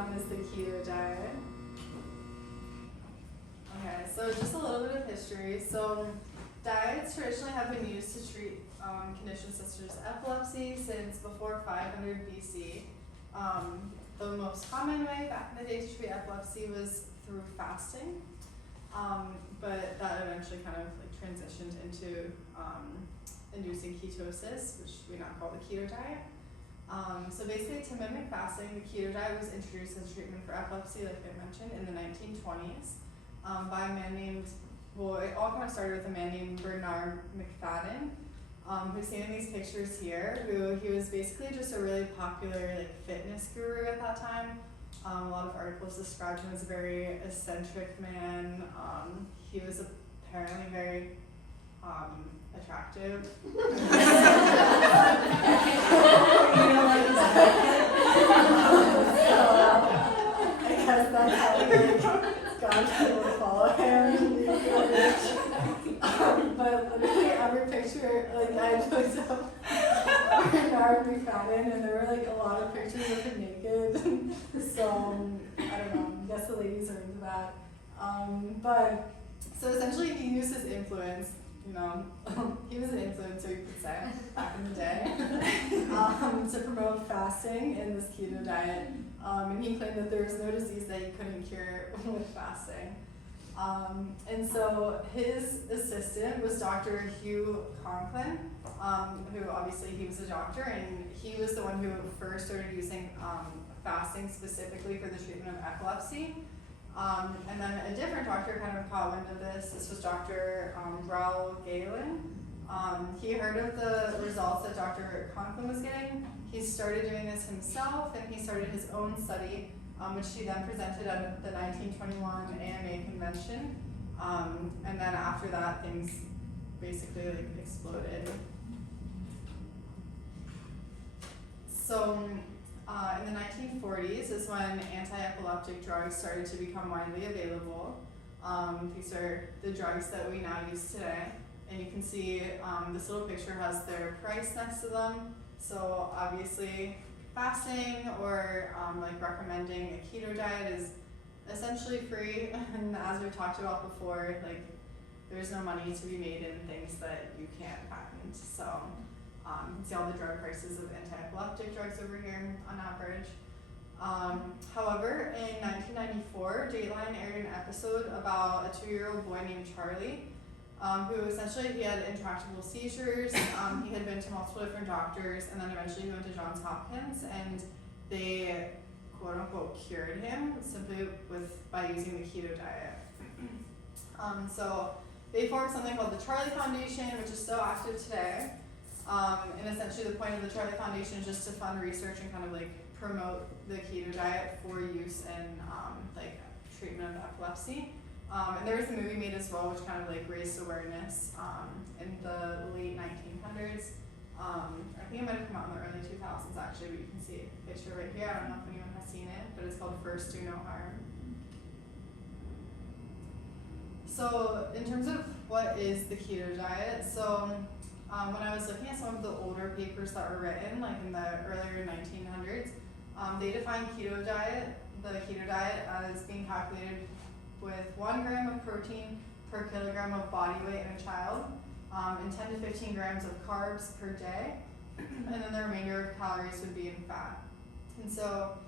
known as the Keto Diet. Okay, so just a little bit of history. So diets traditionally have been used to treat conditions such as epilepsy since before 500 BC. The most common way back in the day to treat epilepsy was through fasting, but that eventually kind of like transitioned into inducing ketosis, which we now call the keto diet. So basically, to mimic fasting, the keto diet was introduced as treatment for epilepsy, like I mentioned, in the 1920s by a man named, well, it all kind of started with a man named Bernard McFadden, who's seen in these pictures here, who he was basically just a really popular like fitness guru at that time. A lot of articles described him as a very eccentric man. He was apparently very attractive. I guess that's how God people to follow him. But literally every picture, like I looked up Bernard McFadden, and there were like a lot of pictures of him naked. So I don't know. I guess the ladies are into that. But so essentially, he used his influence. You know, he was an influencer, you could say, back in the day, to promote fasting in this keto diet. And he claimed that there was no disease that he couldn't cure with fasting. And so his assistant was Dr. Hugh Conklin, who obviously he was a doctor, and he was the one who first started using fasting specifically for the treatment of epilepsy. And then a different doctor kind of caught wind of this. This was Dr. Raoul Galen. He heard of the results that Dr. Conklin was getting. He started doing this himself, and he started his own study, which he then presented at the 1921 AMA convention. And then after that, things basically like exploded. So in the 1940s is when anti-epileptic drugs started to become widely available. These are the drugs that we now use today. And you can see this little picture has their price next to them. So obviously fasting or like recommending a keto diet is essentially free. And as we talked about before, like there's no money to be made in things that you can't patent. So you can see all the drug prices of anti-epileptic drugs over here on average. However, in 1994, Dateline aired an episode about a 2-year-old boy named Charlie, who essentially he had intractable seizures. He had been to multiple different doctors, and then eventually he went to Johns Hopkins, and they quote unquote cured him simply by using the keto diet. So they formed something called the Charlie Foundation, which is still active today. And essentially the point of the Charlie Foundation is just to fund research and kind of like promote the keto diet for use in like treatment of epilepsy. And there was a movie made as well which kind of like raised awareness in the late 1900s. I think it might have come out in the early 2000s actually, but you can see a picture right here. I don't know if anyone has seen it, but it's called First Do No Harm. So in terms of what is the keto diet, so when I was looking at some of the older papers that were written, like in the earlier 1900s, they defined the keto diet as being calculated with 1 gram of protein per kilogram of body weight in a child, and 10 to 15 grams of carbs per day, and then the remainder of calories would be in fat. And so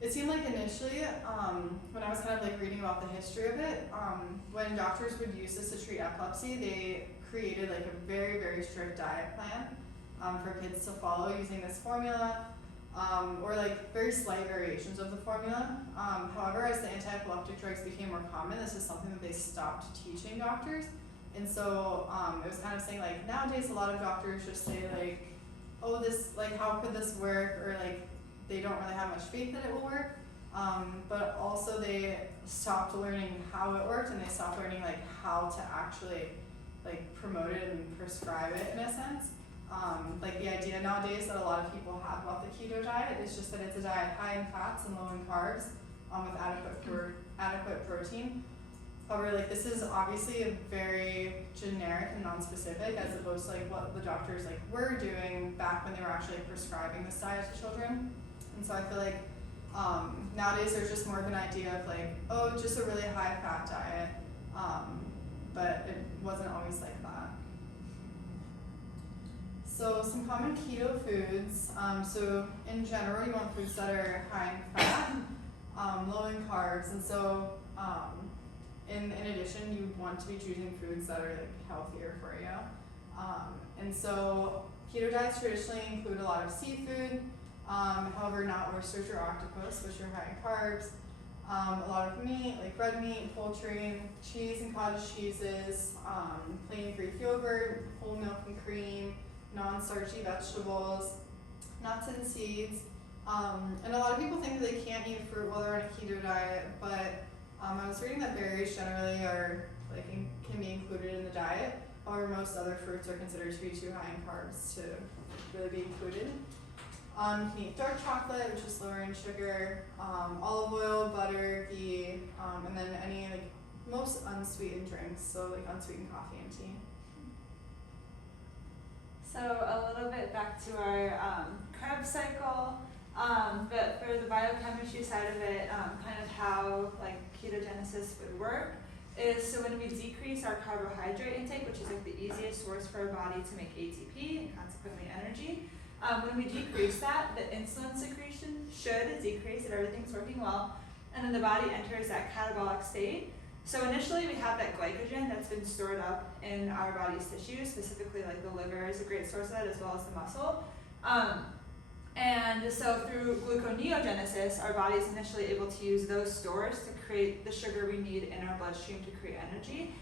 it seemed like initially, when I was kind of like reading about the history of it, when doctors would use this to treat epilepsy, they created like a very, very strict diet plan for kids to follow using this formula, or like very slight variations of the formula. However, as the anti-epileptic drugs became more common, this is something that they stopped teaching doctors. And so it was kind of saying like nowadays a lot of doctors just say like, oh, this, like how could this work, or like they don't really have much faith that it will work. But also they stopped learning how it worked, and they stopped learning like how to actually like promote it and prescribe it in a sense. Like the idea nowadays that a lot of people have about the keto diet is just that it's a diet high in fats and low in carbs, with adequate protein. However, like this is obviously a very generic and non-specific, as opposed to like what the doctors like were doing back when they were actually prescribing this diet to children. And so I feel like Nowadays there's just more of an idea of like, oh, just a really high fat diet, but it wasn't always like that. So some common keto foods, so in general you want foods that are high in fat, low in carbs, and so in addition you want to be choosing foods that are like healthier for you. And so keto diets traditionally include a lot of seafood, however not oysters or octopus, which are high in carbs. A lot of meat, like red meat, poultry, cheese and cottage cheeses, plain Greek yogurt, whole milk and cream, non-starchy vegetables, nuts and seeds. And a lot of people think that they can't eat fruit while they're on a keto diet, but I was reading that berries generally are can be included in the diet. However, most other fruits are considered to be too high in carbs to really be included. You can eat dark chocolate, which is lower in sugar, olive oil, butter, ghee, and then any most unsweetened drinks, so like unsweetened coffee and tea. So a little bit back to our carb cycle, but for the biochemistry side of it, kind of how ketogenesis would work is, so when we decrease our carbohydrate intake, which is the easiest source for our body to make ATP and consequently energy, when we decrease that, the insulin secretion should decrease if everything's working well, and then the body enters that catabolic state. So initially we have that glycogen that's been stored up in our body's tissues, specifically the liver is a great source of that, as well as the muscle. And so through gluconeogenesis, our body is initially able to use those stores to create the sugar we need in our bloodstream to create energy.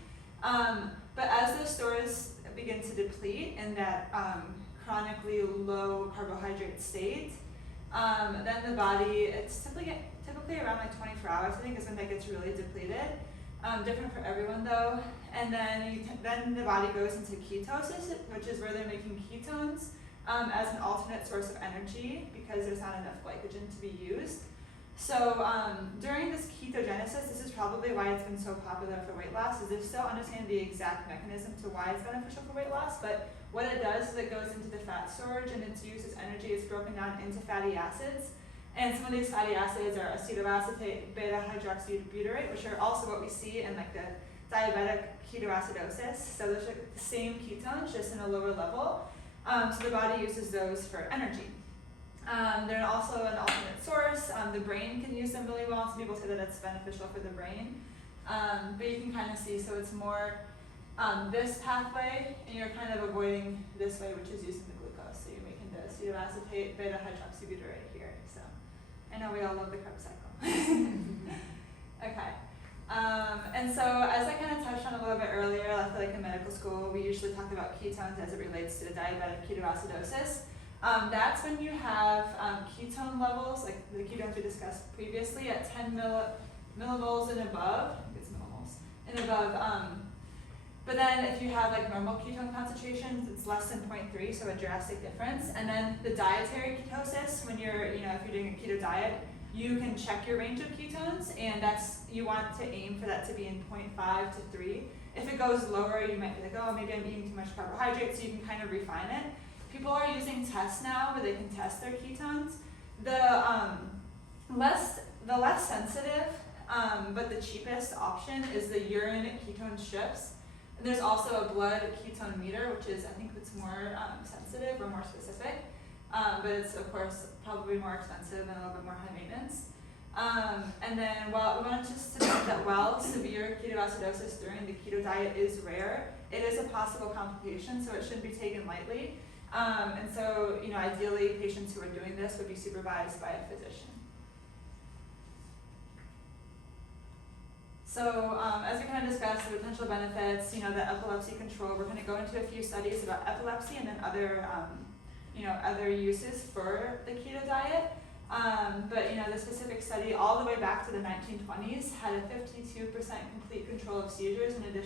But as those stores begin to deplete in that chronically low carbohydrate state, then the body, it's typically around 24 hours, I think, is when that gets really depleted. Different for everyone though. And then the body goes into ketosis, which is where they're making ketones as an alternate source of energy because there's not enough glycogen to be used. So during this ketogenesis, this is probably why it's been so popular for weight loss, is they still understand the exact mechanism to why it's beneficial for weight loss, but what it does is it goes into the fat storage and it's used as energy. It's broken down into fatty acids. And some of these fatty acids are acetoacetate, beta-hydroxybutyrate, which are also what we see in the diabetic ketoacidosis. So those are the same ketones, just in a lower level. So the body uses those for energy. They're also an alternate source. The brain can use them really well. Some people say that it's beneficial for the brain. But you can kind of see, so it's more this pathway, and you're kind of avoiding this way, which is using the glucose. So you're making the acetoacetate, beta-hydroxybutyrate here. So I know we all love the carb cycle. Okay. And so as I kind of touched on a little bit earlier, I feel like in medical school, we usually talk about ketones as it relates to the diabetic ketoacidosis. That's when you have ketone levels, like the ketones we discussed previously, at 10 millimoles and above. I think it's millimoles and above. But then if you have normal ketone concentrations, it's less than 0.3, so a drastic difference. And then the dietary ketosis, when you're, if you're doing a keto diet, you can check your range of ketones, and you want to aim for that to be in 0.5 to 3. If it goes lower, you might be like, oh, maybe I'm eating too much carbohydrate, so you can kind of refine it. People are using tests now where they can test their ketones. The less sensitive, but the cheapest option is the urine ketone strips. And there's also a blood ketone meter, which is, I think, it's more sensitive or more specific. But it's, of course, probably more expensive and a little bit more high maintenance. And then we want to just note that while severe ketoacidosis during the keto diet is rare, it is a possible complication, so it shouldn't be taken lightly. And so, ideally, patients who are doing this would be supervised by a physician. So, as we kind of discussed, the potential benefits, the epilepsy control, we're going to go into a few studies about epilepsy and then other uses for the keto diet. But the specific study all the way back to the 1920s had a 52% complete control of seizures, and an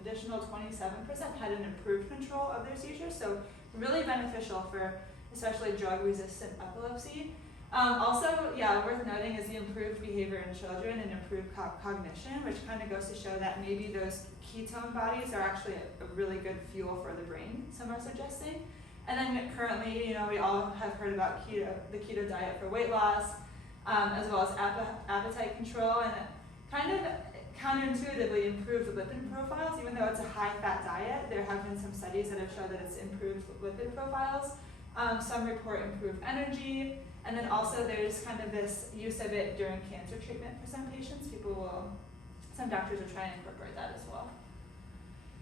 additional 27% had an improved control of their seizures. So really beneficial for especially drug-resistant epilepsy. Also, worth noting is the improved behavior in children and improved cognition, which kind of goes to show that maybe those ketone bodies are actually a really good fuel for the brain, some are suggesting. And then currently, we all have heard about the keto diet for weight loss. as well as appetite control, and it kind of counterintuitively improved lipid profiles. Even though it's a high-fat diet, there have been some studies that have shown that it's improved lipid profiles. Some report improved energy, and then also there's kind of this use of it during cancer treatment for some patients. Some doctors will try and incorporate that as well.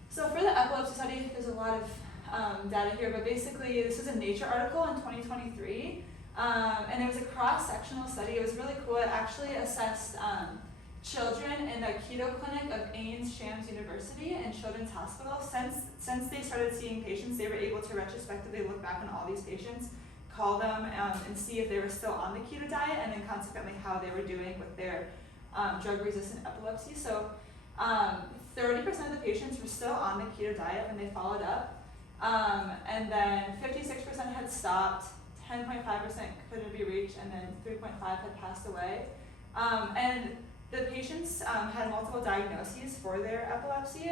So for the epilepsy study, there's a lot of data here, but basically this was a Nature article in 2023, and it was a cross-sectional study. It was really cool. It actually assessed children in the keto clinic of Ames Shams University and Children's Hospital. Since they started seeing patients, they were able to retrospectively look back on all these patients, call them, and see if they were still on the keto diet, and then consequently how they were doing with their drug-resistant epilepsy. So 30% of the patients were still on the keto diet when they followed up, and then 56% had stopped, 10.5% couldn't be reached, and then 3.5% had passed away. And the patients had multiple diagnoses for their epilepsy.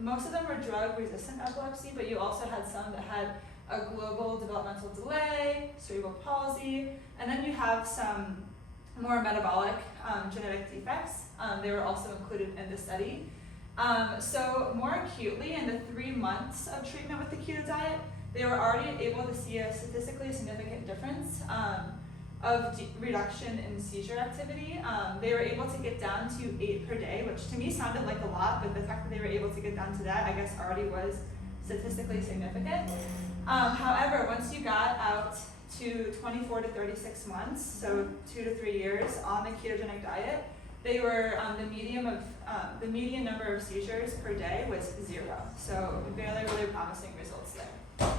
Most of them were drug-resistant epilepsy, but you also had some that had a global developmental delay, cerebral palsy, and then you have some more metabolic genetic defects. They were also included in the study. So more acutely, in the 3 months of treatment with the keto diet, they were already able to see a statistically significant difference of reduction in seizure activity. They were able to get down to 8 per day, which to me sounded like a lot, but the fact that they were able to get down to that, I guess already was statistically significant. However, once you got out to 24 to 36 months, so 2 to 3 years on the ketogenic diet, they were the median number of seizures per day was 0. So really promising results there.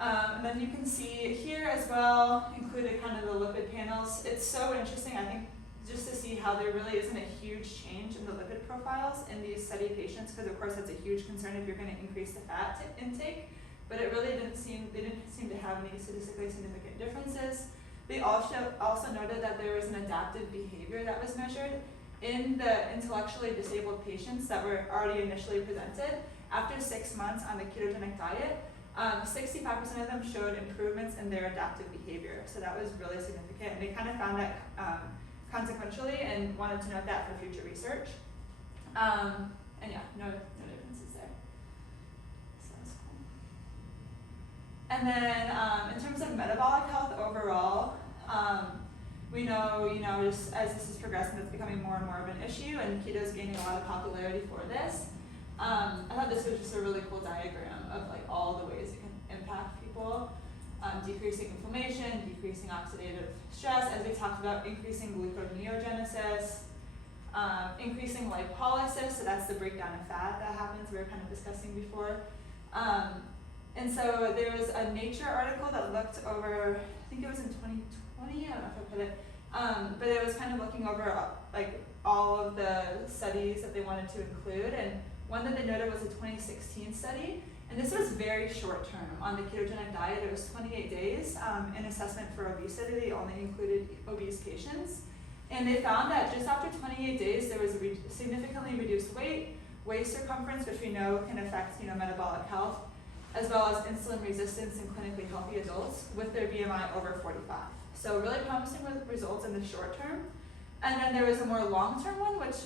And then you can see here as well, included kind of the lipid panels. It's so interesting, I think, just to see how there really isn't a huge change in the lipid profiles in these study patients, because of course that's a huge concern if you're going to increase the fat intake. But it really didn't seem to have any statistically significant differences. They also noted that there was an adaptive behavior that was measured in the intellectually disabled patients that were already initially presented. After 6 months on the ketogenic diet, 65% of them showed improvements in their adaptive behavior. So that was really significant, and they kind of found that consequentially and wanted to note that for future research. And yeah, no differences there. So that's cool. And then in terms of metabolic health overall, we know, just as this is progressing, it's becoming more and more of an issue, and keto is gaining a lot of popularity for this. I thought this was just a really cool diagram of like all the ways it can impact people. Decreasing inflammation, decreasing oxidative stress, as we talked about, increasing gluconeogenesis, increasing lipolysis, so that's the breakdown of fat that happens, we were kind of discussing before. And so there was a Nature article that looked over, I think it was in 2020, I don't know if I put it, but it was kind of looking over like all of the studies that they wanted to include, and one that they noted was a 2016 study. And this was very short term on the ketogenic diet. It was 28 days in assessment for obesity. They only included obese patients. And they found that just after 28 days, there was a significantly reduced weight, waist circumference, which we know can affect metabolic health, as well as insulin resistance in clinically healthy adults with their BMI over 45. So really promising results in the short term. And then there was a more long-term one, which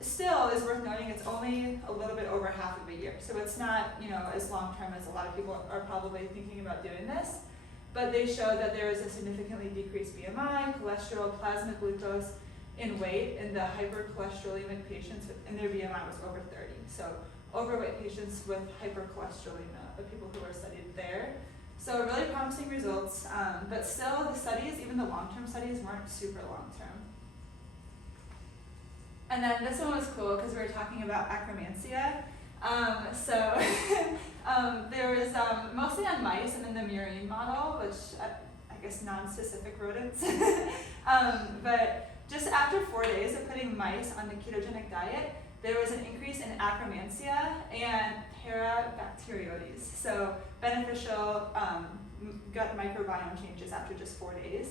still is worth noting. It's only a little bit over half of a year. So it's not, as long-term as a lot of people are probably thinking about doing this. But they showed that there is a significantly decreased BMI, cholesterol, plasma glucose in weight in the hypercholesterolemic patients, and their BMI was over 30. So overweight patients with hypercholesterolemia, the people who were studied there. So really promising results, but still the studies, even the long-term studies, weren't super long-term. And then this one was cool because we were talking about acromantia. So there was mostly on mice and then the murine model, which I guess non-specific rodents. But just after 4 days of putting mice on the ketogenic diet, there was an increase in acromantia and parabacteroides, so beneficial gut microbiome changes after just 4 days.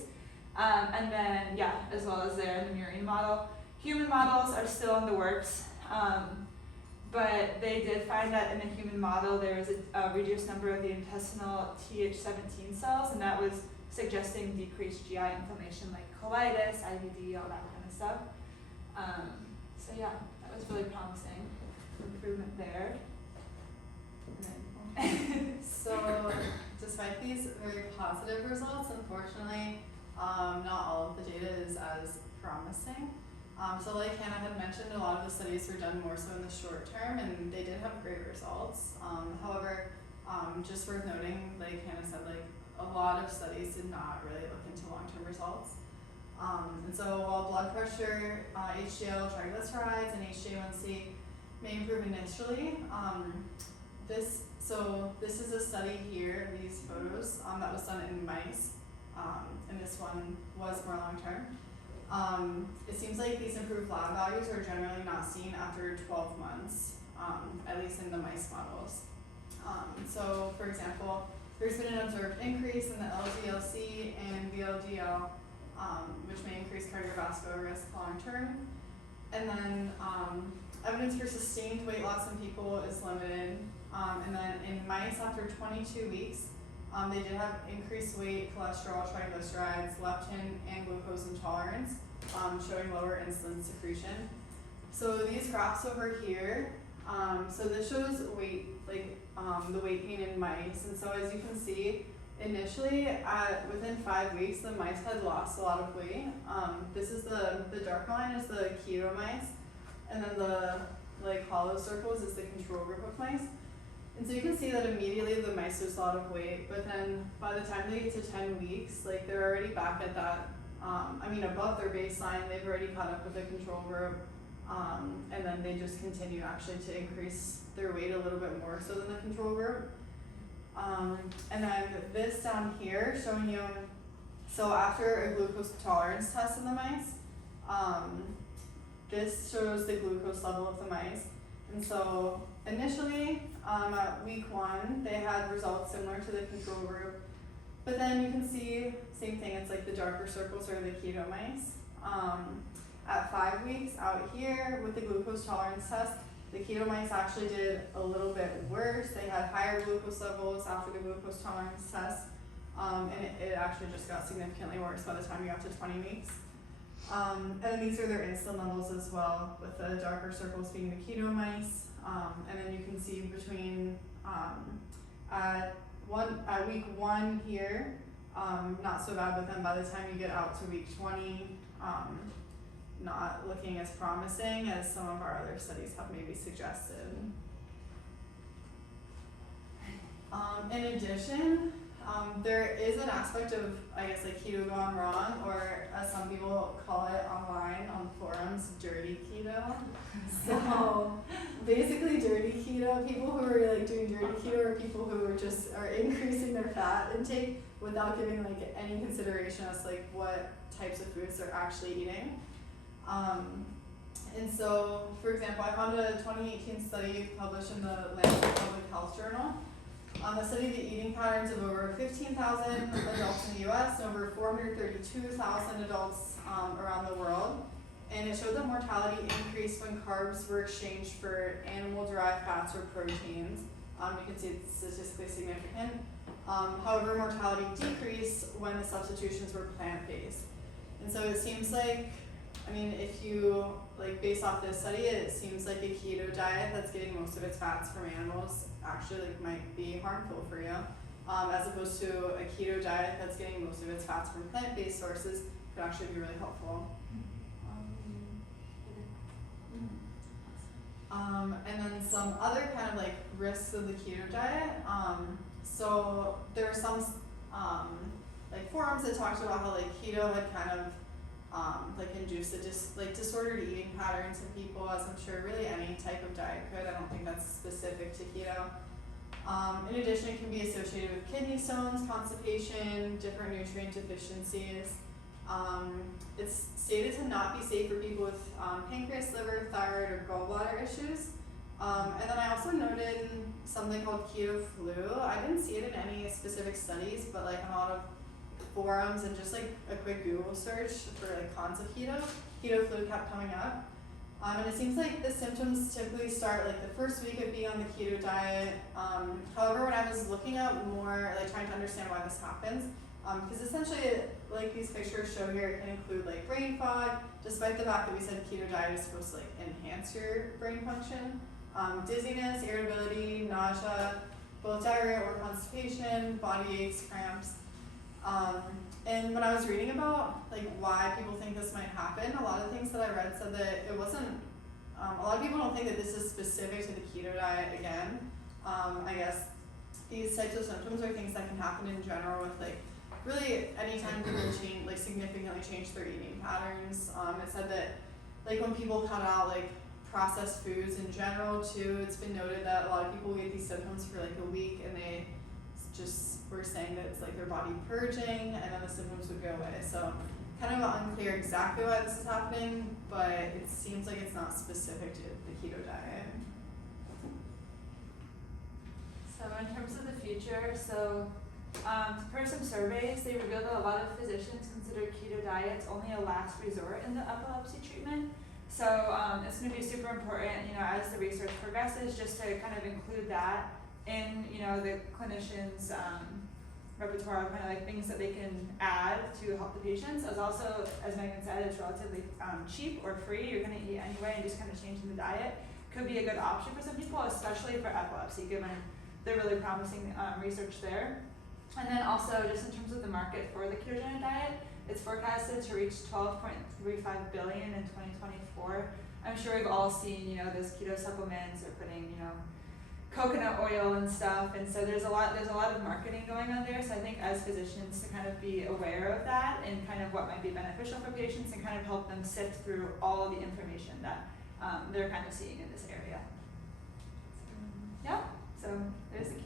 And then, as well as there in the murine model. Human models are still in the works. but they did find that in a human model there was a reduced number of the intestinal Th17 cells, and that was suggesting decreased GI inflammation like colitis, IBD, all that kind of stuff. So yeah, that was really promising improvement there. So, despite these very positive results, unfortunately, not all of the data is as promising. So like Hannah had mentioned, a lot of the studies were done more so in the short term, and they did have great results. However, just worth noting, like Hannah said, like a lot of studies did not really look into long-term results. And so while blood pressure, HDL, triglycerides, and HbA1c may improve initially, this is a study here, these photos, that was done in mice, and this one was more long-term. It seems like these improved lab values are generally not seen after 12 months, at least in the mice models. So for example, there's been an observed increase in the LDL-C and VLDL, which may increase cardiovascular risk long-term. And then evidence for sustained weight loss in people is limited. And then in mice, after 22 weeks, they did have increased weight, cholesterol, triglycerides, leptin, and glucose intolerance, showing lower insulin secretion. So these graphs over here, so this shows weight, the weight gain in mice. And so as you can see, initially, within 5 weeks, the mice had lost a lot of weight. This is the dark line is the keto mice, and then the hollow circles is the control group of mice. And so you can see that immediately the mice lose a lot of weight, but then by the time they get to 10 weeks, they're already back at that, above their baseline. They've already caught up with the control group, and then they just continue actually to increase their weight a little bit more so than the control group. And then this down here showing you, so after a glucose tolerance test in the mice, this shows the glucose level of the mice. And so initially, at week 1, they had results similar to the control group, but then you can see, same thing, it's like the darker circles are the keto mice. At 5 weeks out here with the glucose tolerance test, the keto mice actually did a little bit worse. They had higher glucose levels after the glucose tolerance test, and it actually just got significantly worse by the time you got to 20 weeks. And then these are their insulin levels as well, with the darker circles being the keto mice. And then you can see between at week 1 here, not so bad, but then by the time you get out to week 20, not looking as promising as some of our other studies have maybe suggested. In addition, there is an aspect of, keto gone wrong, or as some people call it online on forums, dirty keto. So basically dirty keto, people who are doing dirty keto are people who are increasing their fat intake without giving any consideration as what types of foods they're actually eating. And so, for example, I found a 2018 study published in the Lancet Public Health Journal that studied the eating patterns of over 15,000 adults in the US and over 432,000 adults around the world. And it showed that mortality increased when carbs were exchanged for animal-derived fats or proteins. You can see it's statistically significant. However, mortality decreased when the substitutions were plant-based. And so it seems if you, based off this study, it seems like a keto diet that's getting most of its fats from animals actually, might be harmful for you, as opposed to a keto diet that's getting most of its fats from plant-based sources could actually be really helpful. And then some other kind of risks of the keto diet. So there are some forums that talked about how keto had kind of induced a disordered eating patterns in people, as I'm sure really any type of diet could. I don't think that's specific to keto. In addition, it can be associated with kidney stones, constipation, different nutrient deficiencies. It's stated to not be safe for people with pancreas, liver, thyroid, or gallbladder issues. And then I also noted something called keto flu. I didn't see it in any specific studies, but on a lot of forums and just a quick Google search for cons of keto flu kept coming up. And it seems like the symptoms typically start like the first week of being on the keto diet. However, when I was looking up more, like trying to understand why this happens, because essentially, like these pictures show here, it can include like brain fog, despite the fact that we said keto diet is supposed to like enhance your brain function. Dizziness, irritability, nausea, both diarrhea or constipation, body aches, cramps. And when I was reading about like why people think this might happen, a lot of things that I read said that it wasn't. A lot of people don't think that this is specific to the keto diet. Again, I guess these types of symptoms are things that can happen in general with like really anytime people change, like significantly change their eating patterns. It said that like when people cut out like processed foods in general too, it's been noted that a lot of people get these symptoms for like a week and they just were saying that it's like their body purging and then the symptoms would go away. So kind of unclear exactly why this is happening, but it seems like it's not specific to the keto diet. So in terms of the future, per some surveys, they revealed that a lot of physicians consider keto diets only a last resort in the epilepsy treatment. So it's going to be super important, as the research progresses, just to kind of include that in, the clinician's repertoire of kind of like things that they can add to help the patients. As also, as Megan said, it's relatively cheap or free. You're going to eat anyway, and just kind of changing the diet could be a good option for some people, especially for epilepsy, given the really promising research there. And then also, just in terms of the market for the ketogenic diet, it's forecasted to reach $12.35 billion in 2024. I'm sure we've all seen, those keto supplements are putting, coconut oil and stuff, and so there's a lot of marketing going on there. So I think as physicians to kind of be aware of that and kind of what might be beneficial for patients and kind of help them sift through all of the information that they're kind of seeing in this area. So, yeah, so there's the